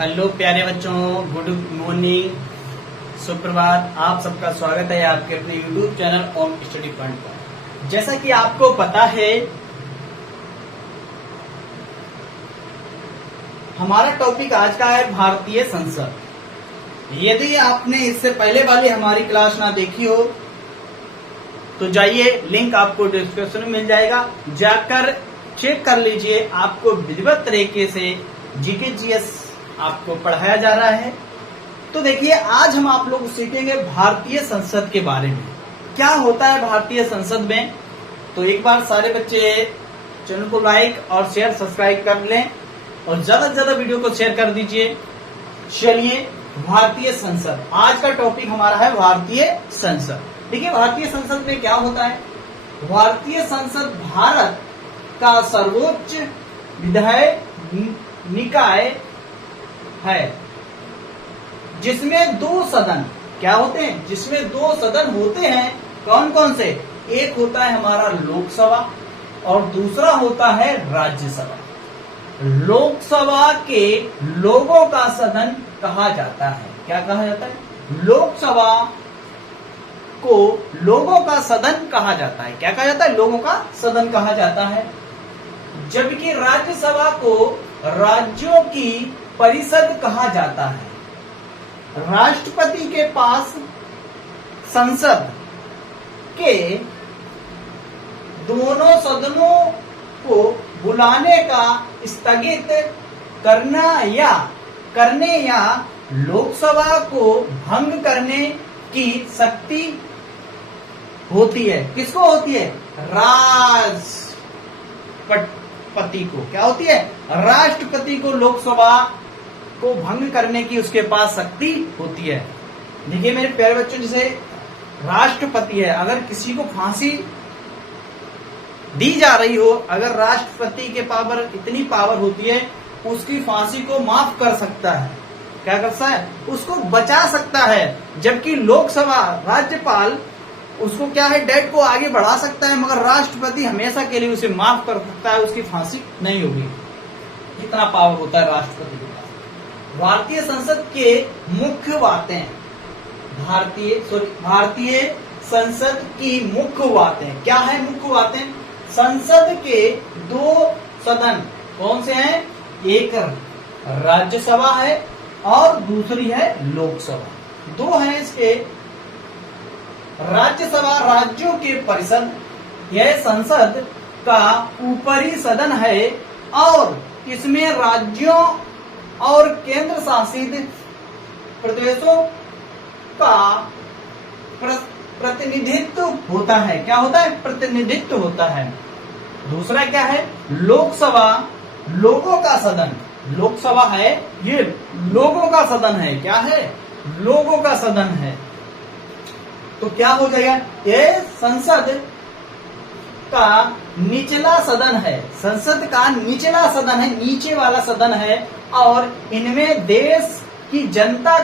Hello प्यारे बच्चों, good morning, सुप्रभात। आप सबका स्वागत है आपके अपने यूट्यूब चैनल ओम स्टडी पॉइंट पर। जैसा कि आपको पता है, हमारा टॉपिक आज का है भारतीय संसद। यदि आपने इससे पहले वाली हमारी क्लास ना देखी हो तो जाइए, लिंक आपको डिस्क्रिप्शन में मिल जाएगा, जाकर चेक कर लीजिए। आपको विधिवत तरीके से जीके जीएस आपको पढ़ाया जा रहा है। तो देखिए, आज हम आप लोग सीखेंगे भारतीय संसद के बारे में। क्या होता है भारतीय संसद में। तो एक बार सारे बच्चे चैनल को लाइक और शेयर सब्सक्राइब कर लें और ज्यादा से ज्यादा वीडियो को शेयर कर दीजिए। चलिए, भारतीय संसद, आज का टॉपिक हमारा है भारतीय संसद। देखिए, भारतीय संसद में क्या होता है। भारतीय संसद भारत का सर्वोच्च विधायी निकाय है, जिसमें दो सदन क्या होते हैं, जिसमें दो सदन होते हैं। कौन कौन से? एक होता है हमारा लोकसभा और दूसरा होता है राज्यसभा। लोकसभा के लोगों का सदन कहा जाता है। क्या कहा जाता है? लोकसभा को लोगों का सदन कहा जाता है। क्या कहा जाता है? लोगों का सदन कहा जाता है। जबकि राज्यसभा को राज्यों की परिषद कहा जाता है। राष्ट्रपति के पास संसद के दोनों सदनों को बुलाने का, स्थगित करने या लोकसभा को भंग करने की शक्ति होती है। किसको होती है? राष्ट्रपति को। क्या होती है? राष्ट्रपति को लोकसभा को भंग करने की उसके पास शक्ति होती है। देखिए मेरे प्यारे बच्चों, जैसे राष्ट्रपति है, अगर किसी को फांसी दी जा रही हो, अगर राष्ट्रपति के पावर इतनी पावर होती है, उसकी फांसी को माफ कर सकता है। क्या करता है? उसको बचा सकता है। जबकि लोकसभा, राज्यपाल उसको क्या है, डेट को आगे बढ़ा सकता है, मगर राष्ट्रपति हमेशा के लिए उसे माफ कर सकता है, उसकी फांसी नहीं होगी। इतना पावर होता है राष्ट्रपति के पास। भारतीय संसद के मुख्य बातें, भारतीय संसद की मुख्य बातें क्या है? मुख्य बातें, संसद के दो सदन कौन से हैं? एक राज्यसभा है और दूसरी है लोकसभा। दो हैं इसके। राज्यसभा राज्यों के परिषद, यह संसद का ऊपरी सदन है और इसमें राज्यों और केंद्र शासित प्रदेशों का प्रतिनिधित्व होता है। क्या होता है? प्रतिनिधित्व होता है। दूसरा क्या है? लोकसभा, लोगों का सदन। लोकसभा है, ये लोगों का सदन है। क्या है? लोगों का सदन है। तो क्या हो जाएगा? ये संसद का निचला सदन है। संसद का निचला सदन है, नीचे वाला सदन है। और इनमें देश की जनता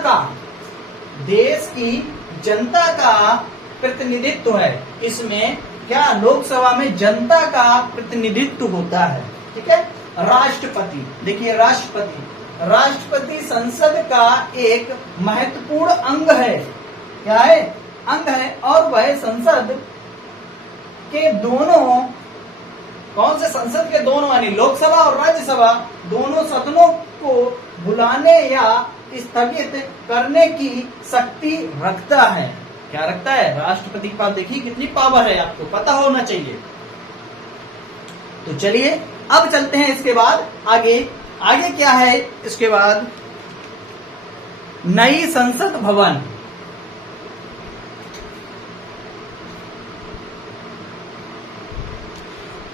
का प्रतिनिधित्व है। इसमें क्या? लोकसभा में जनता का प्रतिनिधित्व होता है। ठीक है। राष्ट्रपति, देखिए राष्ट्रपति संसद का एक महत्वपूर्ण अंग है। क्या है? अंग है। और वह संसद के दोनों, कौन से? संसद के दोनों, यानी लोकसभा और राज्यसभा दोनों सदनों को बुलाने या स्थगित करने की शक्ति रखता है। क्या रखता है? राष्ट्रपति के पास देखिए कितनी पावर है, आपको पता होना चाहिए। तो चलिए अब चलते हैं इसके बाद आगे क्या है इसके बाद? नई संसद भवन।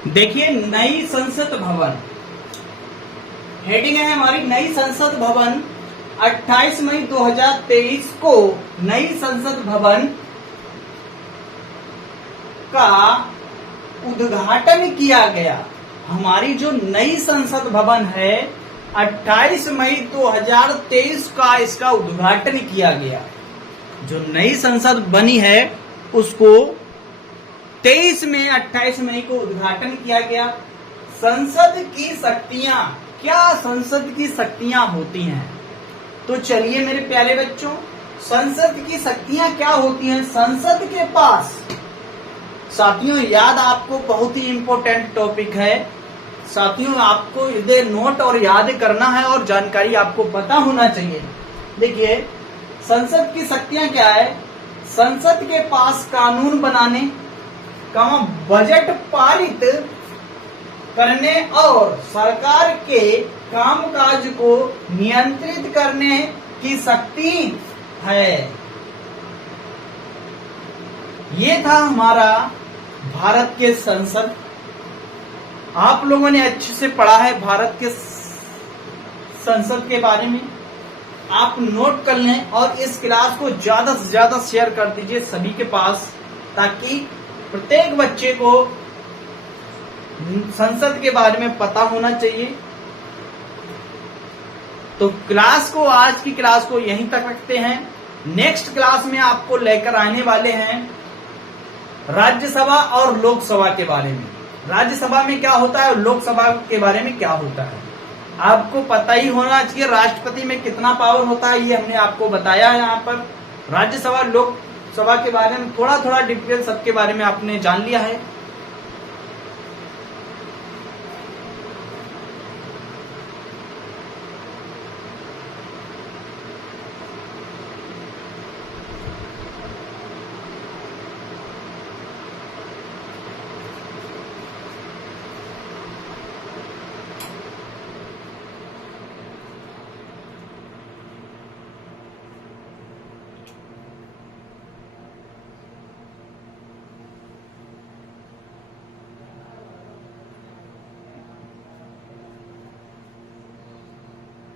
देखिए, नई संसद भवन हेडिंग है हमारी, नई संसद भवन। 28 मई 2023 को नई संसद भवन का उद्घाटन किया गया। हमारी जो नई संसद भवन है, 28 मई 2023 का इसका उद्घाटन किया गया। जो नई संसद बनी है उसको 28 मई को उद्घाटन किया गया। संसद की शक्तियां, क्या संसद की शक्तियां होती हैं? तो चलिए मेरे प्यारे बच्चों, संसद की शक्तियां क्या होती हैं संसद के पास। साथियों याद आपको बहुत ही इंपॉर्टेंट टॉपिक है साथियों, आपको इधर नोट और याद करना है और जानकारी आपको पता होना चाहिए। देखिए संसद की शक्तियां क्या है, संसद के पास कानून बनाने, बजट पारित करने और सरकार के कामकाज को नियंत्रित करने की शक्ति है। ये था हमारा भारत के संसद। आप लोगों ने अच्छे से पढ़ा है भारत के संसद के बारे में। आप नोट कर लें और इस क्लास को ज्यादा से ज्यादा शेयर कर दीजिए सभी के पास, ताकि प्रत्येक बच्चे को संसद के बारे में पता होना चाहिए। तो क्लास को, आज की क्लास को यहीं तक रखते हैं। नेक्स्ट क्लास में आपको लेकर आने वाले हैं राज्यसभा और लोकसभा के बारे में। राज्यसभा में क्या होता है, लोकसभा के बारे में क्या होता है, आपको पता ही होना चाहिए। राष्ट्रपति में कितना पावर होता है ये हमने आपको बताया है यहाँ पर। राज्यसभा लोकसभा के बारे में थोड़ा थोड़ा डिटेल सबके बारे में आपने जान लिया है।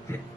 Yeah.